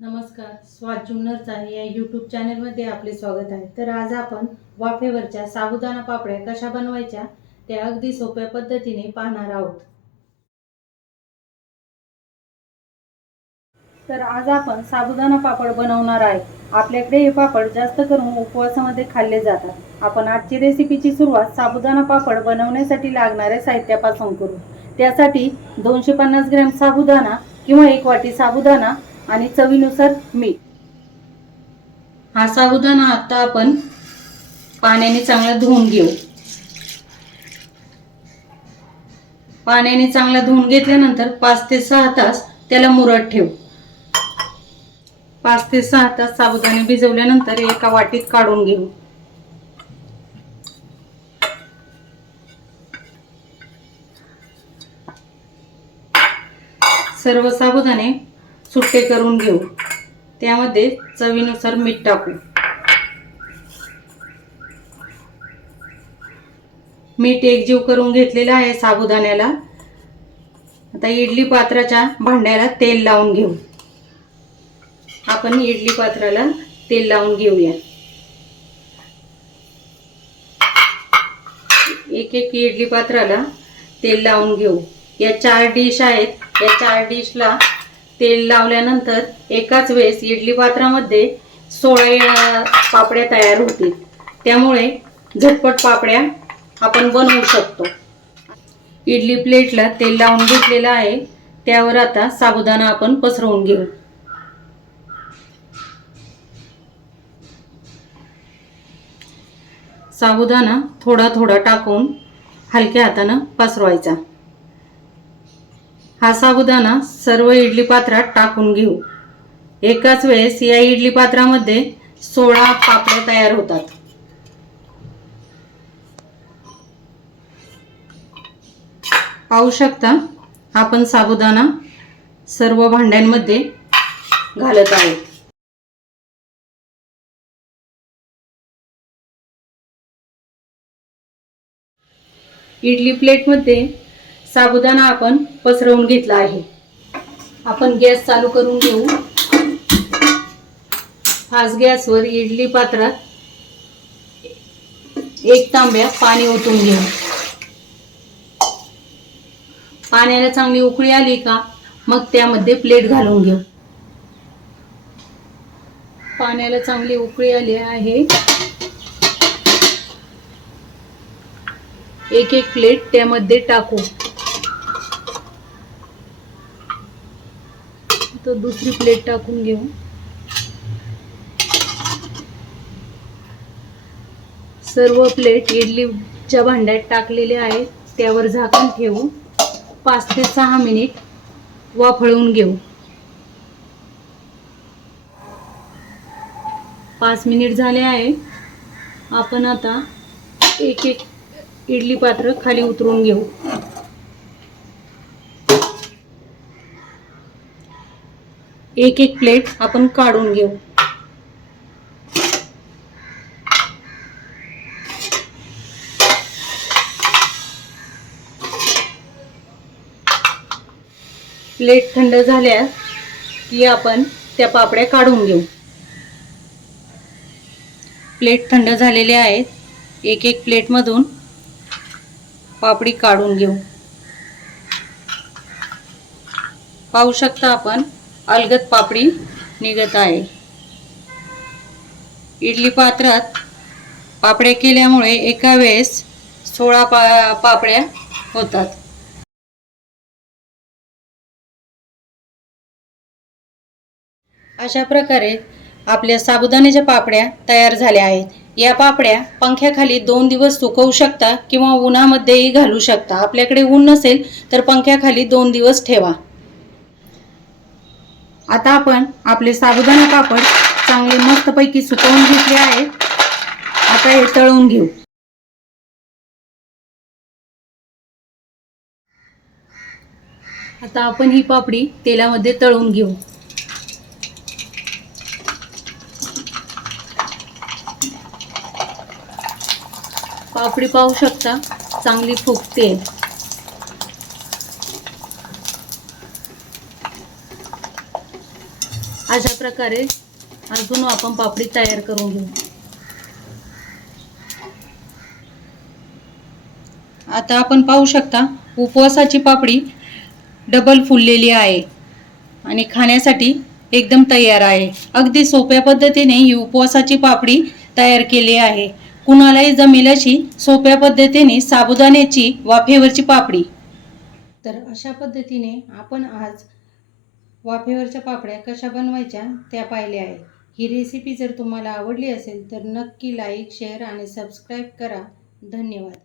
नमस्कार, स्वाद जुन्नरचा या यूट्यूब चॅनलमध्ये आपले स्वागत आहे. तर आज आपण वाफेवरच्या साबुदाणा पापड्या कशा बनवायच्या ते अगदी सोप्या पद्धतीने पाहणार आहोत. तर आज आपण साबुदाणा पापड बनवणार आहे. आपल्याकडे हे पापड जास्त करून उपवासामध्ये खाल्ले जातात. आपण आजची रेसिपीची सुरुवात साबुदाणा पापड बनवण्यासाठी लागणाऱ्या साहित्यापासून करू. त्यासाठी 250 ग्रॅम साबुदाणा किंवा 1 वाटी साबुदाणा आणि चवीनुसार मीठ. हा साबुदाणा आता आपण पाण्याने चांगला धुवून घेऊ. पाण्याने चांगला धुवून घेतल्यानंतर 5 ते 6 तास त्याला मुरत ठेवू. 5 ते 6 तास साबुदाणे भिजवल्यानंतर एका वाटीत काढून घेऊ. सर्व साबुदाणे सुट्टे करून घेऊ. त्यामध्ये चवीनुसार मीठ टाकू. मीठ एकजीव करून घेतलेलं आहे साबुदाण्याला. आता इडली पात्राच्या भांड्याला तेल लावून घेऊ. आपण इडली पात्राला तेल लावून घेऊया. एक एक इडली पात्राला तेल लावून घेऊ. या 4 डिश आहेत. या 4 डिशला तेल लावल्यानंतर एकाच वेळेस इडली पात्रामध्ये 16 पापड्या तयार होतील. त्यामुळे झटपट पापड्या आपण बनवू शकतो. इडली प्लेटला तेल लावून घेतलेलं आहे. त्यावर आता साबुदाणा आपण पसरवून घेऊ. साबुदाणा थोडा थोडा टाकून हलक्या हाताने पसरवायचा. हा साबुदाणा सर्व इडली पात्रात टाकून घेऊ. एकाच वेळेस या इडली पात्रामध्ये 16 पापड्या तयार होतात. पाहू शकता आपण साबुदाणा सर्व भांड्यांमध्ये घालत आहे. इडली प्लेटमध्ये साबुदाणा आपण पसरवून घेतला आहे. आपण गॅस चालू करून घेऊ. फास्ट गॅसवर इडली पात्रात 1 तांब्या पाणी ओतून घेऊ. पाण्याला चांगली उकळी आली का मग त्यामध्ये प्लेट घालून घेऊ. पाण्याला चांगली उकळी आली आहे. एक एक प्लेट त्यामध्ये टाकू. तो दुसरी प्लेट टाकून घेऊ. सर्व प्लेट इडलीच्या भांड्यात टाकलेले आहेत. त्यावर झाकण ठेवू. 5 ते 6 मिनिट वाफळून घेऊ. 5 मिनिट झाले आहे. आपण आता एक एक इडली पात्र खाली उतरून घेऊ. एक एक प्लेट आपण काढून घेऊ. प्लेट थंड झाल्या की आपण त्या पापड्या काढून घेऊ. प्लेट थंड झालेले आहेत. एक एक प्लेटमधून पापडी काढून घेऊ. पाहू शकता आपण अलगद पापडी निघत आहे. इडली पात्रात पापड्या केल्यामुळे एका वेळेस 16 पापड्या होतात. अशा प्रकारे आपल्या साबुदाण्याच्या पापड्या तयार झाल्या आहेत. या पापड्या पंख्याखाली 2 दिवस सुकवू शकता किंवा उन्हामध्येही घालू शकता. आपल्याकडे ऊन नसेल तर पंख्याखाली 2 दिवस ठेवा. आता आपण आपले साबुदाणा पापड चांगले मस्तपैकी सुकवून घेतले आहेत. आता हे तळून घेऊ. आता आपण ही पापडी तेलामध्ये तळून घेऊ. पापडी पाहू शकता चांगली फुगते. अशा प्रकारे अजून आपण पापडी तयार करून घेऊ. आता आपण पाहू शकता उपवासाची पापडी डबल फुललेली आहे आणि खाण्यासाठी एकदम तयार आहे. अगदी सोप्या पद्धतीने ही उपवासाची पापडी तयार केली आहे. कुणालाही जमेल अशी सोप्या पद्धतीने साबुदाण्याची वाफेवरची पापडी. तर अशा पद्धतीने आपण आज वाफेवरच्या पापड्या कशा बनवायच्या त्या पाहिल्या आहे. ही रेसिपी जर तुम्हाला आवडली असेल तर नक्की लाईक, शेअर आणि सबस्क्राईब करा. धन्यवाद.